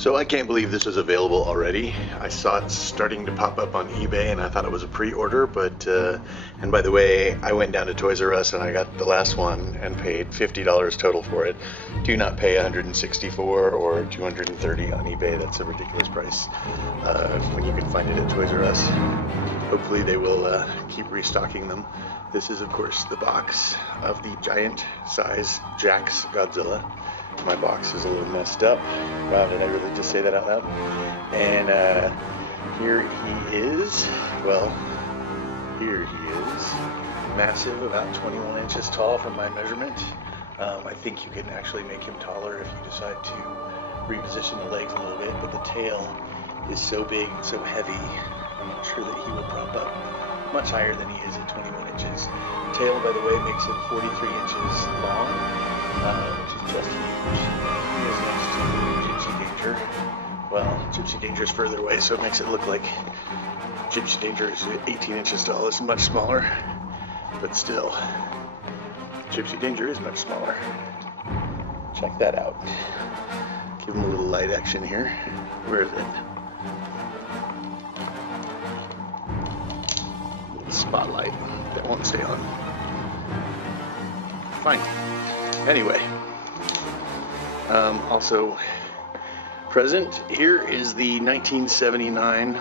So I can't believe this is available already. I saw it starting to pop up on eBay and I thought it was a pre-order, but and by the way, I went down to Toys R Us and I got the last one and paid $50 total for it. Do not pay $164 or $230 on eBay. That's a ridiculous price when you can find it at Toys R Us. Hopefully they will keep restocking them. This is of course the box of the giant size JAKKS Godzilla. My box is a little messed up. Wow, did I really just say that out loud? And here he is. Well, here he is. Massive, about 21 inches tall from my measurement. I think you can actually make him taller if you decide to reposition the legs a little bit, but the tail is so big and so heavy, I'm not sure that he will prop up much higher than he is at 21 inches. Tail, by the way, makes it 43 inches long, which is just huge. He is next to Gypsy Danger. Well, Gypsy Danger is further away, so it makes it look like Gypsy Danger is 18 inches tall. It's much smaller, but still, Gypsy Danger is much smaller. Check that out. Give him a little light action here. Where is it? Spotlight that won't stay on. Fine. Anyway, also present here is the 1979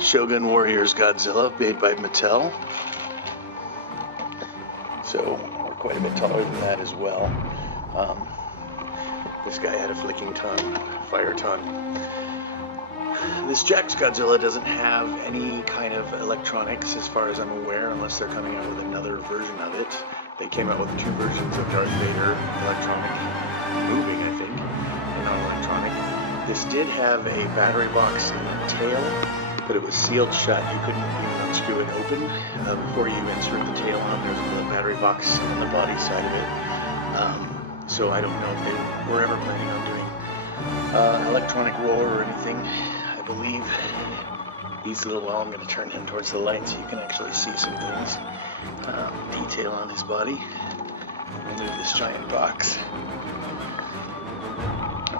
Shogun Warriors Godzilla made by Mattel. So we're quite a bit taller than that as well. This guy had a flicking tongue, fire tongue. This JAKKS Godzilla doesn't have any kind of electronics as far as I'm aware, unless they're coming out with another version of it. They came out with 2 versions of Darth Vader, electronic, moving I think, and non-electronic. This did have a battery box in the tail, but it was sealed shut. You couldn't even unscrew it open. Before you insert the tail on, there's a battery box on the body side of it. So I don't know if they were ever planning on doing electronic roller or anything. I believe he's a little, well, I'm going to turn him towards the light so you can actually see some things. Detail on his body. I'll move this giant box.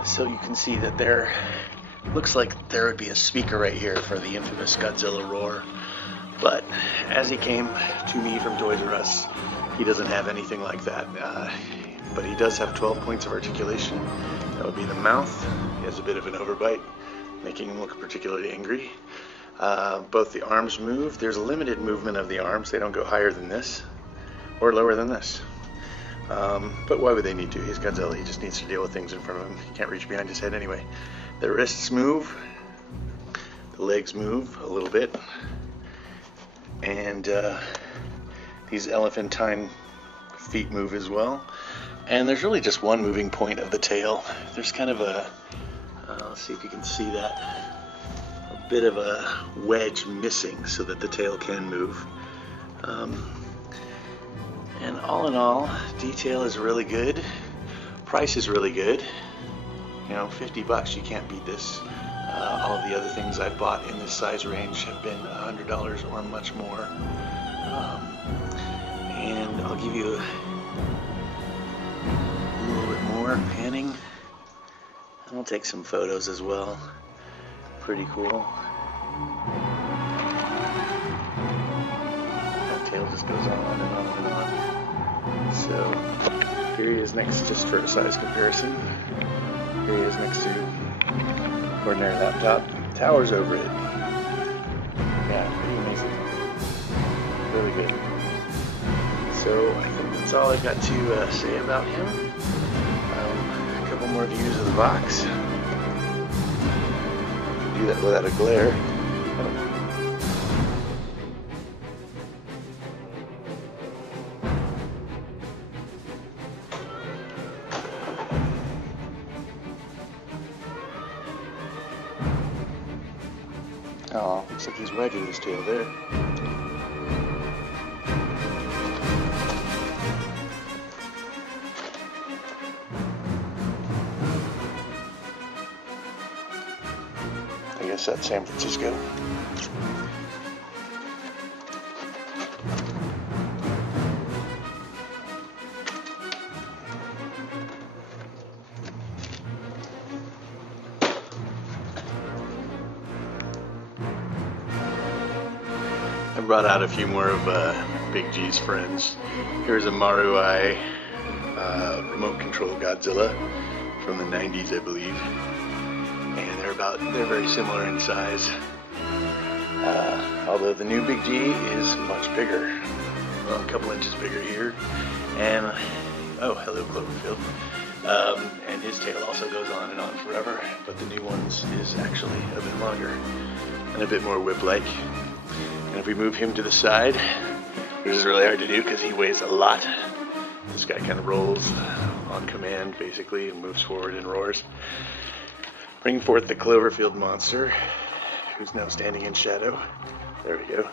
So you can see that there looks like there would be a speaker right here for the infamous Godzilla roar. But as he came to me from Toys R Us, he doesn't have anything like that. But he does have 12 points of articulation. That would be the mouth. He has a bit of an overbite, making him look particularly angry. Both the arms move. There's a limited movement of the arms. They don't go higher than this or lower than this. But why would they need to? He's Godzilla. He just needs to deal with things in front of him. He can't reach behind his head anyway. The wrists move. The legs move a little bit. And these elephantine feet move as well. And there's really just one moving point of the tail. There's kind of a, let's see if you can see that, a bit of a wedge missing so that the tail can move. And all in all, detail is really good. Price is really good. You know, $50, you can't beat this. All of the other things I've bought in this size range have been $100 or much more. And I'll give you a little bit more panning. And I'll take some photos as well. Pretty cool. That tail just goes on and on and on. So here he is next, just for a size comparison. Here he is next to ordinary laptop. Towers over it. Yeah, pretty amazing. Really good. So I think that's all I've got to say about him. A couple more views of the box. Do that without a glare. Oh, looks like he's wagging his tail there. I guess that's San Francisco. brought out a few more of Big G's friends. Here's a Maruai remote control Godzilla from the 90s, I believe, and they're very similar in size. Although the new Big G is much bigger, well, a couple inches bigger here, and oh, hello Cloverfield. And his tail also goes on and on forever, but the new one's is actually a bit longer and a bit more whip-like. And if we move him to the side, which is really hard to do because he weighs a lot, this guy kind of rolls on command basically and moves forward and roars. Bring forth the Cloverfield monster, who's now standing in shadow. There we go.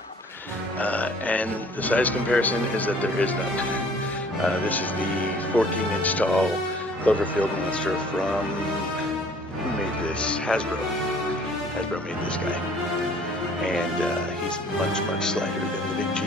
And the size comparison is that there is none. This is the 14-inch tall Cloverfield monster from, who made this? Hasbro. Hasbro made this guy. And he's much, much slighter than the Big G.